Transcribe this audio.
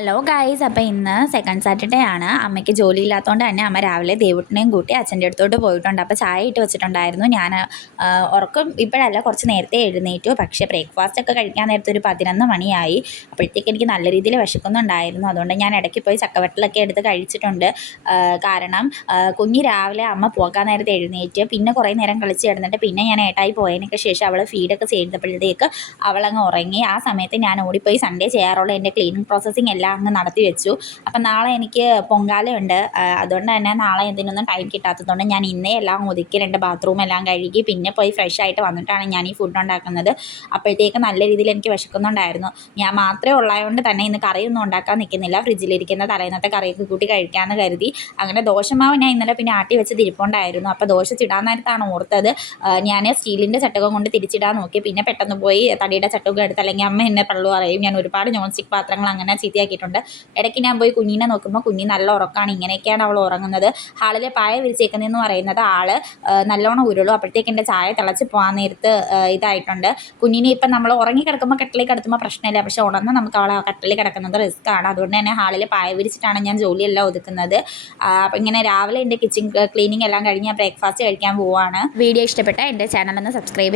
Hello guys, അപ്പോൾ ഇന്ന് second Saturday ആണ്. അമ്മയ്ക്ക് ജോലിയില്ലാത്തതുകൊണ്ട് തന്നെ അമ്മ രാവിലെ ദേവുട്ടിനെയും കൂട്ടി അച്ഛൻ്റെ അടുത്തോട്ട് പോയിട്ടുണ്ട്. അപ്പോൾ ചായ ഇട്ട് വെച്ചിട്ടുണ്ടായിരുന്നു. ഞാൻ ഉറക്കം ഇപ്പോഴല്ല, കുറച്ച് നേരത്തെ എഴുന്നേറ്റു. പക്ഷേ ബ്രേക്ക്ഫാസ്റ്റ് ഒക്കെ കഴിക്കാൻ നേരത്തെ ഒരു 11 മണിയായി. അപ്പോഴത്തേക്ക് എനിക്ക് നല്ല രീതിയിൽ വിശക്കുന്നുണ്ടായിരുന്നു. അതുകൊണ്ട് ഞാൻ ഇടയ്ക്ക് പോയി ചക്കവറ്റലൊക്കെ എടുത്ത് കഴിച്ചിട്ടുണ്ട്. കാരണം കുഞ്ഞ് രാവിലെ അമ്മ പോകാൻ നേരത്തെ എഴുന്നേറ്റ് പിന്നെ കുറേ നേരം കളിച്ച് കിടന്നിട്ട് പിന്നെ ഞാൻ ഏട്ടായി പോയതിനൊക്കെ ശേഷം അവൾ ഫീഡൊക്കെ ചെയ്തപ്പോഴത്തേക്ക് അവളങ്ങ് ഉറങ്ങി. ആ സമയത്ത് ഞാൻ ഓടിപ്പോയി സൺഡേ ചെയ്യാറുള്ള എൻ്റെ ക്ലീനിങ് പ്രോസസ്സിങ് എല്ലാം അങ്ങ് നടത്തി വെച്ചു. അപ്പം നാളെ എനിക്ക് പൊങ്കാലയുണ്ട്. അതുകൊണ്ട് തന്നെ നാളെ ഇതിനൊന്നും ടൈം കിട്ടാത്തതുകൊണ്ട് ഞാൻ ഇന്നേ എല്ലാം ഒതുക്കി 2 ബാത്റൂം എല്ലാം കഴുകി പിന്നെ പോയി ഫ്രഷ് ആയിട്ട് വന്നിട്ടാണ് ഞാൻ ഈ ഫുഡ് ഉണ്ടാക്കുന്നത്. അപ്പോഴത്തേക്ക് നല്ല രീതിയിൽ എനിക്ക് വിശക്കുന്നുണ്ടായിരുന്നു. ഞാൻ മാത്രമേ ഉള്ളതുകൊണ്ട് തന്നെ ഇന്ന് കറിയൊന്നും ഉണ്ടാക്കാൻ നിൽക്കുന്നില്ല. ഫ്രിഡ്ജിലിരിക്കുന്ന തലേന്നത്തെ കറിയൊക്കെ കൂട്ടി കഴിക്കാമെന്ന് കരുതി. അങ്ങനെ ദോശമാവ് ഞാൻ ഇന്നലെ പിന്നെ ആട്ടി വെച്ച് തിരിപ്പുണ്ടായിരുന്നു. അപ്പോൾ ദോശ ചുടാൻ നേരത്താണ് ഓർത്തത് ഞാൻ സ്റ്റീലിൻ്റെ ചട്ടകം കൊണ്ട് തിരിച്ചിടാൻ നോക്കി. പിന്നെ പെട്ടെന്ന് പോയി തടിയുടെ ചട്ടകം എടുത്ത്, അല്ലെങ്കിൽ അമ്മ എന്നെ പള്ളു പറയും, ഞാൻ ഒരുപാട് നോൺ സ്റ്റിക്ക് പാത്രങ്ങൾ അങ്ങനെ ചീത്തയാക്കിയിട്ടുണ്ട്. ഇടയ്ക്ക് ഞാൻ പോയി കുഞ്ഞിനെ നോക്കുമ്പോൾ കുഞ്ഞി നല്ല ഉറക്കമാണ്. ഇങ്ങനെയൊക്കെയാണ് അവൾ ഉറങ്ങുന്നത്. ഹാളിലെ പായ വിരിച്ചേക്കുന്നതെന്ന് പറയുന്നത് ആൾ നല്ലോണം ഉരുളും. അപ്പോഴത്തേക്ക് എൻ്റെ ചായ തിളച്ച് പോകാൻ നേരത്ത് ഇതായിട്ടുണ്ട്. കുഞ്ഞിനെ ഇപ്പം നമ്മൾ ഉറങ്ങി കിടക്കുമ്പോൾ കട്ടിലിൽ കിടത്തുമ്പോൾ പ്രശ്നമില്ല. പക്ഷേ ഉണർന്ന് നമുക്ക് അവളെ കട്ടിലിൽ കിടക്കുന്നത് റിസ്ക്കാണ്. അതുകൊണ്ട് തന്നെ ഹാളിൽ പായ വിരിച്ചിട്ടാണ് ഞാൻ ജോലിയെല്ലാം ഒതുക്കുന്നത്. അപ്പം ഇങ്ങനെ രാവിലെ എൻ്റെ കിച്ചൺ ക്ലീനിങ് എല്ലാം കഴിഞ്ഞ് ഞാൻ ബ്രേക്ക്ഫാസ്റ്റ് കഴിക്കാൻ പോവുകയാണ്. വീഡിയോ ഇഷ്ടപ്പെട്ട എൻ്റെ ചാനലൊന്ന് സബ്സ്ക്രൈബ്